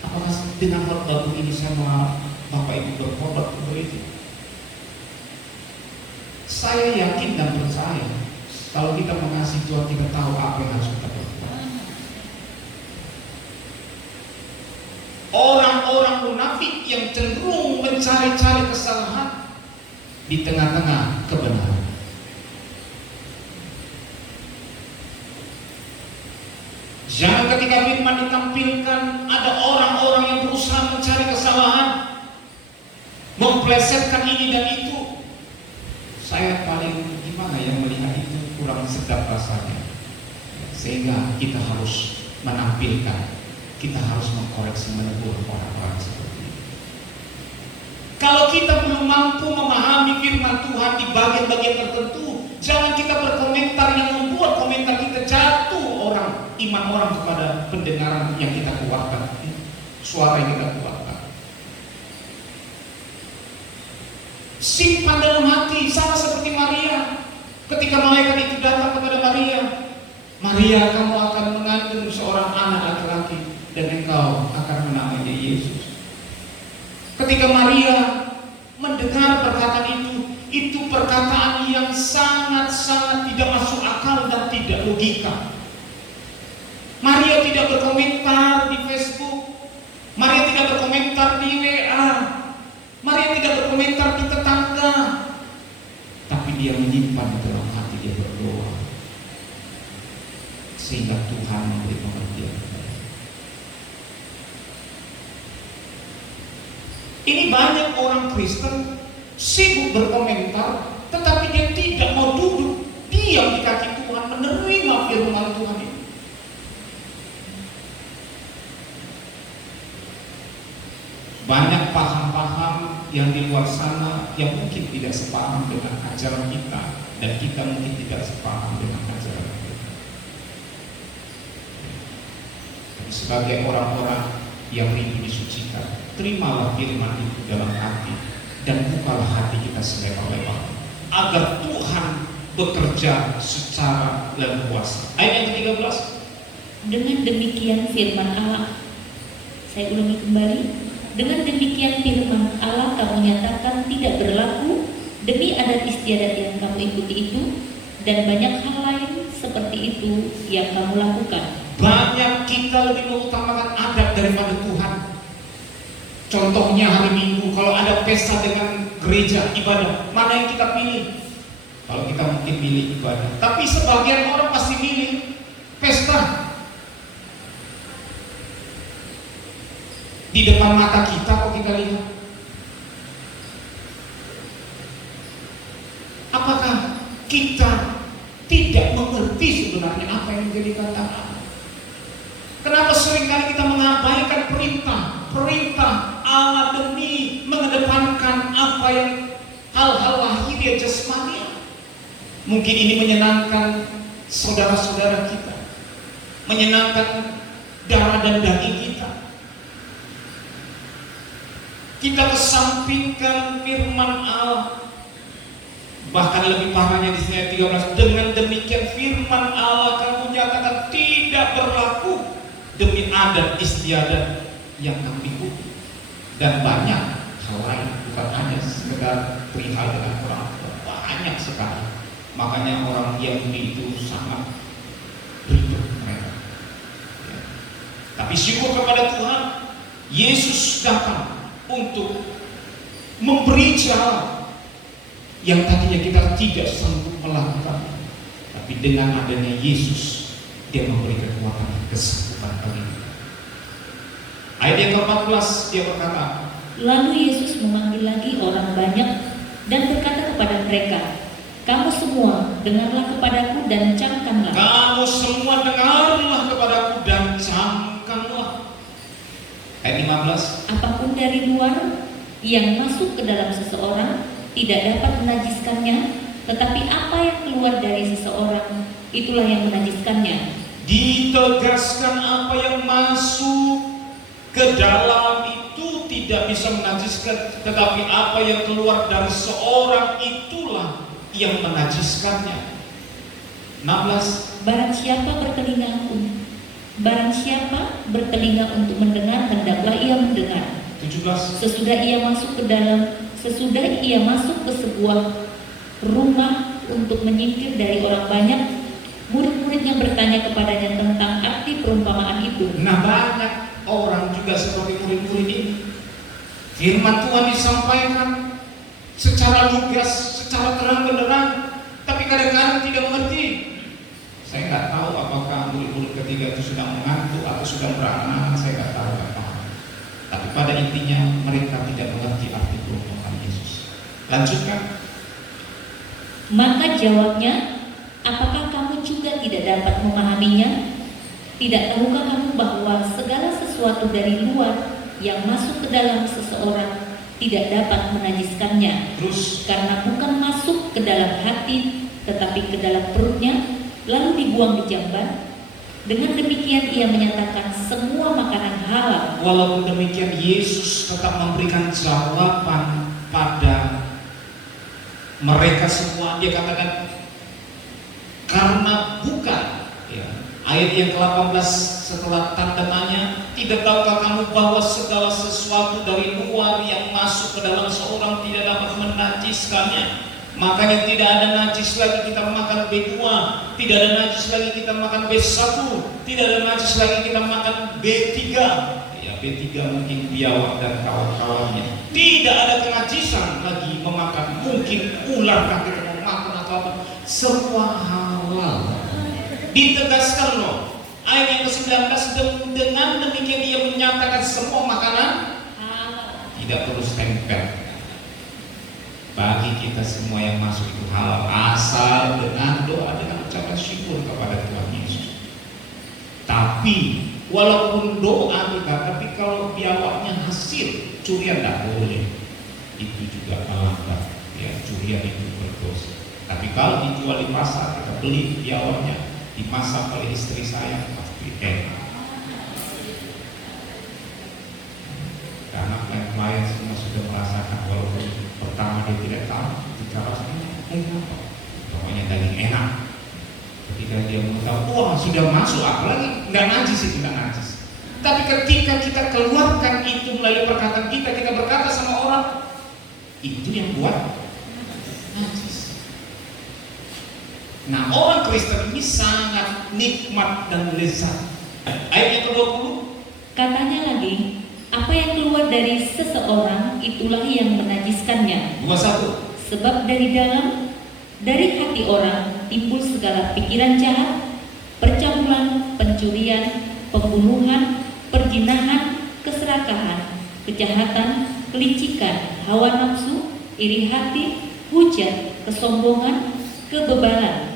Apakah dengan khotbah ini sama Bapak Ibu berkorban untuk gereja? Saya yakin dan percaya kalau kita mengasihi Tuhan, kita tahu apa yang harus kita perbuat. Orang-orang munafik yang cenderung mencari-cari kesalahan di tengah-tengah kebenaran. Jangan ketika firman ditampilkan ada orang-orang yang berusaha mencari kesalahan, memplesetkan ini dan itu. Saya paling gimana yang melihat itu kurang sedap rasanya. Sehingga kita harus menampilkan, kita harus mengkoreksi, menegur orang-orang seperti itu. Kalau kita belum mampu memahami firman Tuhan di bagian-bagian tertentu, jangan kita berkomentar yang membuat komentar kita jatuh iman orang kepada pendengaran yang kita keluarkan, suara yang kita keluarkan. Simpan dalam hati, sama seperti Maria. Ketika malaikat itu datang kepada Maria, Maria, kamu akan mengandung seorang anak laki-laki dan engkau akan menamainya Yesus. Ketika Maria mendengar perkataan itu perkataan yang sangat-sangat tidak masuk akal dan tidak logika. Maria tidak berkomentar di Facebook, Maria tidak berkomentar di WA, Maria tidak berkomentar di tetangga, tapi dia menyimpan di dalam hati, dia berdoa sehingga Tuhan memberi pengertian. Ini banyak orang Kristen sibuk berkomentar, tetapi dia tidak mau duduk diam di kaki Tuhan, menerima firman Tuhan itu. Banyak paham-paham yang di luar sana yang mungkin tidak sepaham dengan ajaran kita, dan kita mungkin tidak sepaham dengan ajaran kita. Sebagai orang-orang yang rindu disucikan, terimalah firman itu dalam hati dan bukalah hati kita selebar-lebar agar Tuhan bekerja secara leluasa. Ayat yang ke-13. Dengan demikian firman Allah, saya ulangi kembali. Dengan demikian firman Allah kamu nyatakan tidak berlaku demi adat istiadat yang kamu ikuti itu, dan banyak hal lain seperti itu yang kamu lakukan. Banyak kita lebih mengutamakan adat daripada Tuhan. Contohnya hari Minggu, kalau ada pesta dengan gereja ibadah, mana yang kita pilih? Kalau kita mungkin pilih ibadah, tapi sebagian orang pasti pilih pesta. Di depan mata kita kok kita lihat. Apakah kita tidak mengerti sebenarnya apa yang menjadi kata Allah? Kenapa seringkali kita mengabaikan perintah Allah demi mengedepankan apa yang hal-hal lahiriah jasmani? Mungkin ini menyenangkan saudara-saudara kita, menyenangkan darah dan daging kita. Kita kesampingkan firman Allah. Bahkan lebih parahnya di sini ayat 13. Dengan demikian firman Allah kamu nyatakan tidak berlaku demi adat istiadat yang kamu ikuti. Dan banyak hal lain, bukan hanya sekedar perihal dengan orang tua, banyak sekali. Makanya orang Yahudi itu sangat ribet mereka. Ya. Tapi syukur kepada Tuhan, Yesus datang untuk memberi jalan yang tadinya kita tidak sanggup melakukan, tapi dengan adanya Yesus, Dia memberi kekuatan dan kesanggupan bagi kita. Ayat yang ke-14 dia berkata, lalu Yesus memanggil lagi orang banyak dan berkata kepada mereka, kamu semua dengarlah kepadaku dan camkanlah. kamu semua dengarlah kepadaku dan camkanlah. Ayat 15. Apapun dari luar yang masuk ke dalam seseorang tidak dapat menajiskannya, tetapi apa yang keluar dari seseorang itulah yang menajiskannya. Ditegaskan apa yang masuk ke dalam itu tidak bisa menajiskan, tetapi apa yang keluar dari seorang itulah yang menajiskannya. 16. Barang siapa bertelinga untuk mendengar, hendaklah ia mendengar. 17. Sesudah ia masuk ke sebuah rumah untuk menyingkir dari orang banyak, murid-muridnya bertanya kepadanya tentang arti perumpamaan itu. Nah, banyak orang juga seperti murid-murid ini. Firman Tuhan disampaikan secara lugas, secara terang benderang, tapi kadang-kadang tidak mengerti. Saya nggak tahu apakah murid-murid ketiga itu sudah mengantuk atau sudah beranak, saya nggak tahu apa. Tapi pada intinya mereka tidak mengerti arti perumpamaan Yesus. Lanjutkan. Maka jawabnya, apakah kamu juga tidak dapat memahaminya? Tidak tahukah kamu bahwa segala sesuatu dari luar yang masuk ke dalam seseorang tidak dapat menajiskannya? Terus, karena bukan masuk ke dalam hati, tetapi ke dalam perutnya, lalu dibuang di jamban. Dengan demikian ia menyatakan semua makanan halal. walaupun demikian Yesus tetap memberikan jawaban pada mereka semua. Dia katakan, karena bukan, ya, ayat yang ke-18 setelah tanda tanya, tidak tahukah kamu bahwa segala sesuatu dari luar yang masuk ke dalam seorang tidak dapat menajiskannya? Makanya tidak ada najis lagi kita makan B2, tidak ada najis lagi kita makan B1, tidak ada najis lagi kita makan B3. Ya, B3 mungkin biawak dan kawan-kawannya. Tidak ada kenajisan lagi memakan, mungkin ular kan kita mau makan atau apa. Semua halal. Ditegaskan loh. Ayat yang ke-19, dengan demikian dia menyatakan semua makanan Halal. tidak perlu stempel. Bagi kita semua yang masuk itu halal, asal dengan doa, dengan ucapan syukur kepada Tuhan Yesus. Tapi walaupun doa kita, tapi kalau biawaknya hasil curian tidak boleh. Itu juga melanggar. Ya, curian itu berdosa. Tapi kalau dijual di pasar, kita beli biawaknya, dimasak oleh istri saya, pasti enak. Karena klien semua sudah merasakan, walaupun pertama dia tidak tahu, ketika rasanya apa? Pokoknya daging enak. Ketika dia mau tahu, wah sudah masuk, apalagi nggak najis, itu nggak najis. Tapi ketika kita keluarkan itu melalui perkataan kita berkata sama orang, itu yang buat najis. Nah, orang Kristen ini sangat nikmat dan lezat. Ayat yang ke-20, Katanya lagi, apa yang keluar dari seseorang itulah yang menajiskannya. 21. Sebab dari hati orang timbul segala pikiran jahat, percabulan, pencurian, pembunuhan, perzinahan, keserakahan, kejahatan, kelicikan, hawa nafsu, iri hati, hujat, kesombongan, kebebalan.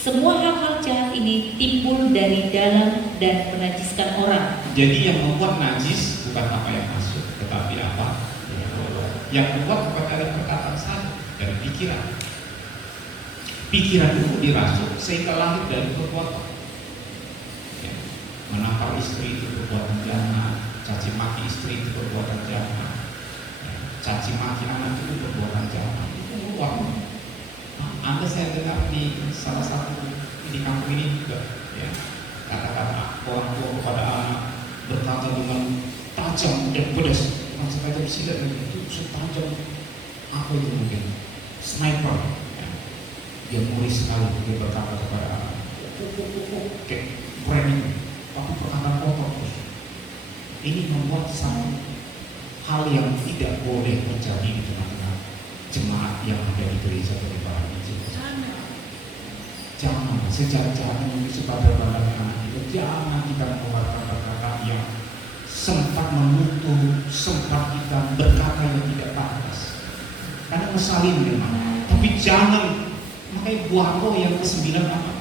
Semua hal-hal jahat ini timbul dari dalam dan menajiskan orang. Jadi yang membuat najis bukan apa yang masuk, tetapi apa yang membuat bukan dari perkataan saja, dari pikiran. Pikiran itu dirasuk sehingga lahir dari perbuatan. Ya. Menampar istri itu perbuatan jahat, caci maki istri itu perbuatan jahat, ya. Caci maki anak itu perbuatan jahat. Itu keluar. Anda saya dengar di salah satu di kampung ini juga, ya, kata-kata orang tua kepada anak berkata dengan tajam dan pedas, macam tajam silat itu setajam apa itu mungkin sniper, ya. Dia ngeri sekali, dia berkata kepada anak, kayak framing, tapi perkataan kotor terus. Ini membuat satu hal yang tidak boleh terjadi di tengah-tengah jemaat yang ada di gereja daripada jangan secara-cara menulis pada anak itu, jangan kita mengeluarkan perkataan yang sempat menutup, sempat kita berkata yang tidak pantas. Karena ngesalin memang, tapi jangan. Makanya buah roh yang ke-9 apa?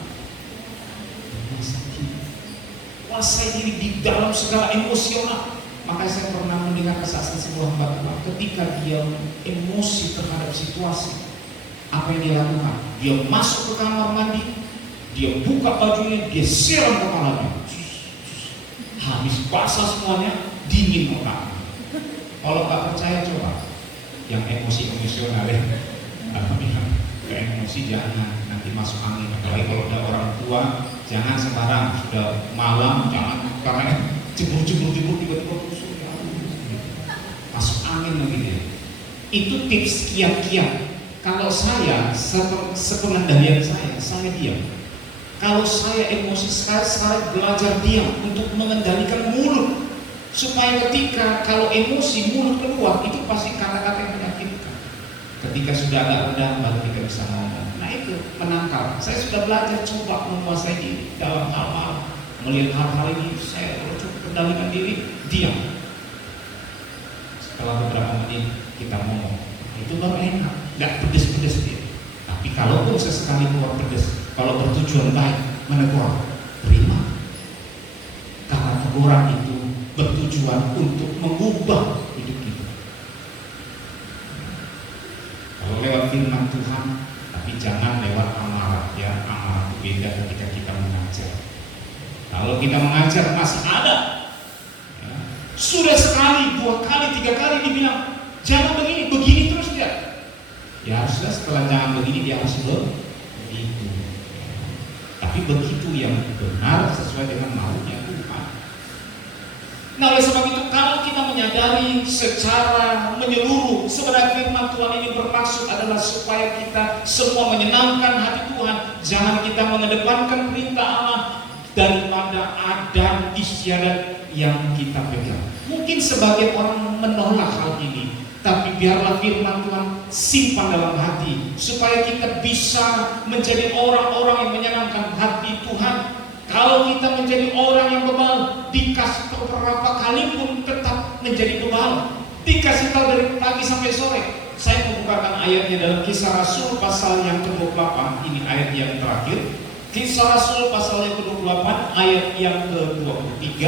Kuasai diri di dalam segala emosional. Makanya saya pernah mendengar kesaksian sebuah hamba Tuhan, ketika dia emosi terhadap situasi, apa yang dia lakukan? Dia masuk ke kamar mandi, Dia buka bajunya, dia siram kepalanya, habis basah semuanya, dingin otaknya. Kalau nggak percaya coba, yang emosional ya, yang emosi jangan, nanti masuk angin. Apalagi kalau ada orang tua, jangan sembarang, sudah malam jangan, karena jebur tiba-tiba tusuk, masuk angin begini. Itu tips kiat-kiat. Kalau saya, sepengendalian saya diam. Kalau saya emosi, saya belajar diam untuk mengendalikan mulut, supaya ketika kalau emosi mulut keluar, itu pasti kata-kata yang menyakitkan. Ketika sudah agak redam, baru kita bisa ngomong. Nah itu menangkal. Saya sudah belajar coba menguasai diri dalam hal-hal, melihat hal-hal ini, saya coba kendalikan diri, diam. Setelah beberapa menit kita ngomong, itu baru enak, nggak pedes-pedes gitu. Tapi kalaupun sesekali keluar pedes, kalau bertujuan baik, menegur, terima. Karena teguran itu bertujuan untuk mengubah hidup kita. Kalau lewat firman Tuhan, tapi jangan lewat amarah ya. Amarah itu beda ketika kita mengajar. Kalau kita mengajar masih ada, ya, sudah sekali, 2 kali, 3 kali dibilang jangan begini terus dia. Ya haruslah setelah jangan begini dia harus begitu. Tapi begitu yang benar sesuai dengan maunya Tuhan. Nah oleh sebab itu kalau kita menyadari secara menyeluruh sebenarnya firman Tuhan ini bermaksud adalah supaya kita semua menyenangkan hati Tuhan. Jangan kita mengedepankan perintah Allah daripada adat istiadat yang kita pegang. Mungkin sebagian orang menolak hal ini, tapi biarlah firman Tuhan simpan dalam hati supaya kita bisa menjadi orang-orang yang menyenangkan hati Tuhan. Kalau kita menjadi orang yang bebal, dikasih beberapa kali pun tetap menjadi bebal, dikasih tahu dari pagi sampai sore. Saya membukakan ayatnya dalam Kisah Rasul pasal yang ke-28. Ini ayat yang terakhir. Kisah Rasul pasal yang ke-28 ayat yang ke-23.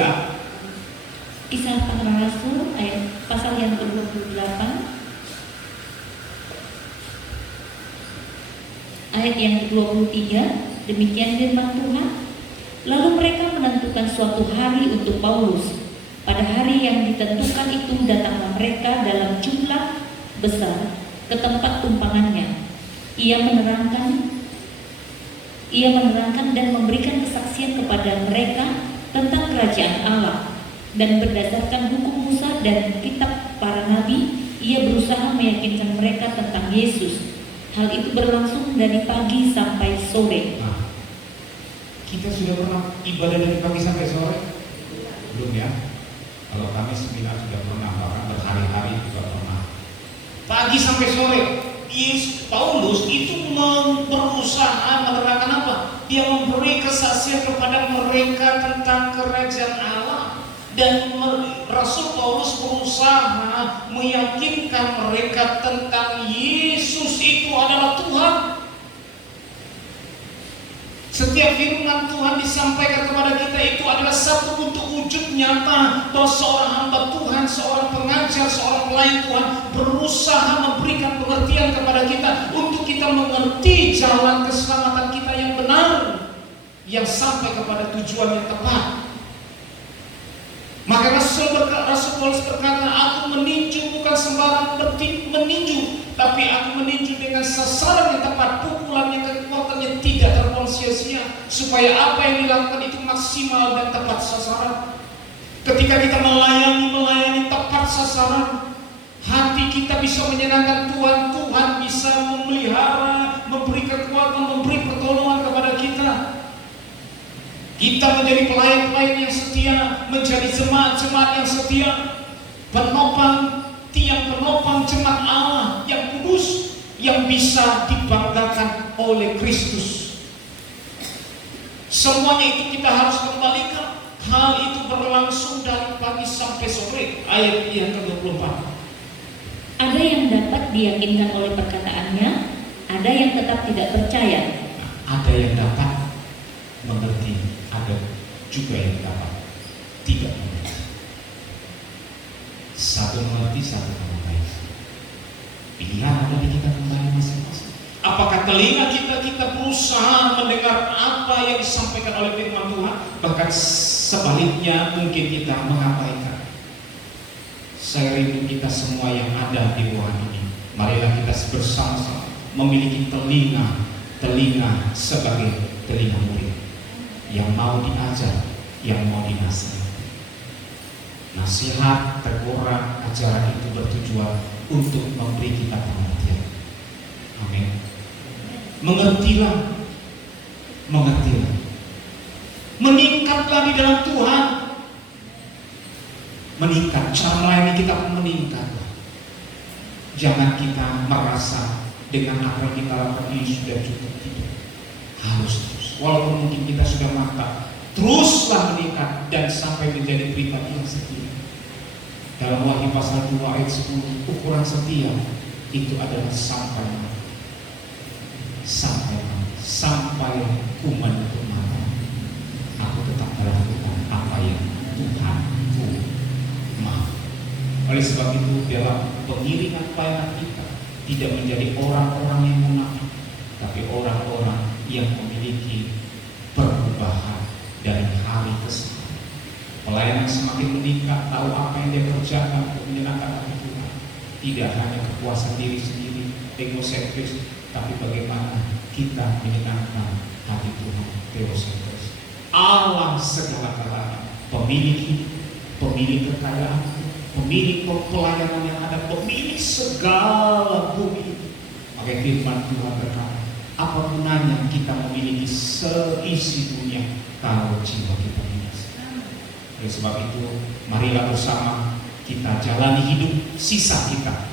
Kisah Para Rasul ayat pasal yang ke-28 ayat yang ke-23. Demikian firman Tuhan. Lalu mereka menentukan suatu hari untuk Paulus. Pada hari yang ditentukan itu datanglah mereka dalam jumlah besar ke tempat tumpangannya. Ia menerangkan dan memberikan kesaksian kepada mereka tentang kerajaan Allah. Dan berdasarkan hukum Musa dan kitab para nabi, ia berusaha meyakinkan mereka tentang Yesus. Hal itu berlangsung dari pagi sampai sore. Nah, kita sudah pernah ibadah dari pagi sampai sore? Belum ya? Kalau kami seminar sudah pernah, bahkan berhari-hari juga pernah. Pagi sampai sore, Paulus itu berusaha menerangkan apa? Dia memberi kesaksian kepada mereka tentang kerajaan Allah. Dan Rasul Paulus berusaha meyakinkan mereka tentang Yesus itu adalah Tuhan. Setiap firman Tuhan disampaikan kepada kita itu adalah satu untuk wujud nyata bahwa seorang hamba Tuhan, seorang pengajar, seorang pelayan Tuhan berusaha memberikan pengertian kepada kita untuk kita mengerti jalan keselamatan kita yang benar, yang sampai kepada tujuan yang tepat. Maka Rasul Paulus berkata, aku meninju bukan sembarang meninju, tapi aku meninju dengan sasaran yang tepat, pukulannya, kekuatannya tidak terbuang sia-sia, supaya apa yang dilakukan itu maksimal dan tepat sasaran. Ketika kita melayani tepat sasaran, hati kita bisa menyenangkan Tuhan, Tuhan bisa memelihara, memberi kekuatan, memberi pertolongan kepada kita. Kita menjadi pelayan-pelayan yang setia, menjadi jemaat-jemaat yang setia, tiang penopang jemaat Allah yang kudus, yang bisa dibanggakan oleh Kristus. Semuanya itu kita harus kembalikan. Hal itu berlangsung dari pagi sampai sore. Ayat yang ke-24. Ada yang dapat diyakinkan oleh perkataannya, ada yang tetap tidak percaya. Ada yang dapat mengerti, ada juga yang dapat tidak mengerti. Satu mengerti, satu mengetahui. Pilihan ada di kita kembali masing-masing. Apakah Apakah telinga kita berusaha mendengar apa yang disampaikan oleh firman Tuhan? Bahkan sebaliknya mungkin kita mengabaikan. Saya rindu kita semua yang ada di ruangan ini, marilah kita bersama-sama memiliki telinga sebagai telinga murid yang mau diajar, yang mau dinasihati. Nasihat, teguran, ajaran itu bertujuan untuk memberi kita pengertian. Amin. Mengertilah. Meningkatlah di dalam Tuhan. Meningkat, cara melayani kita pun meningkatlah. Jangan kita merasa dengan apa yang kita lakukan ini sudah cukup, tidak. Harus terus. Walaupun mungkin kita sudah mantap, teruslah meningkat dan sampai menjadi pribadi yang setia. Dalam Wahyu pasal 2 ayat 10, ukuran setia itu adalah sampai hukuman untuk mata. Aku tetap melakukan apa yang Tuhan mau. Oleh sebab itu, dalam pengiringan pelayanan kita tidak menjadi orang-orang yang munafik, tapi orang-orang yang memiliki perubahan dari hari ke hari. Pelayanan semakin meningkat, tahu apa yang dia kerjakan untuk menyenangkan hati Tuhan. Tidak hanya kepuasan diri sendiri, egosentris, tapi bagaimana kita menyenangkan hati Tuhan, teosentris. Allah segala galanya, pemilik hidup, pemilik kekayaan, pemilik pelayanan yang ada, pemilik segala bumi. Maka firman Tuhan berkata, apa gunanya kita memiliki seisi dunia kalau jiwa kita binasa? Oleh sebab itu, marilah bersama kita jalani hidup sisa kita.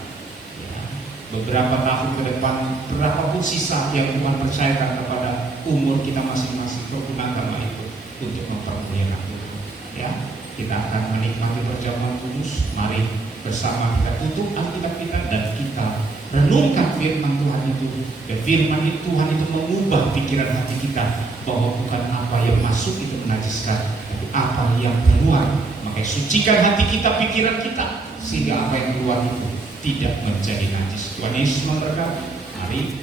Beberapa tahun ke depan, berapapun sisa yang Tuhan percayakan kepada umur kita masing-masing, pergunakanlah itu untuk mempermuliakan Tuhan. Ya, kita akan menikmati perjamuan kudus. Mari bersama kita tutup Alkitab kita dan kita renungkan firman Tuhan itu. Dan firman itu Tuhan itu mengubah pikiran hati kita bahwa bukan apa yang masuk itu menajiskan, tapi apa yang keluar. Maka sucikan hati kita, pikiran kita, sehingga apa yang keluar itu tidak menjadi najis. Tuhan Yesus memberkati. Mari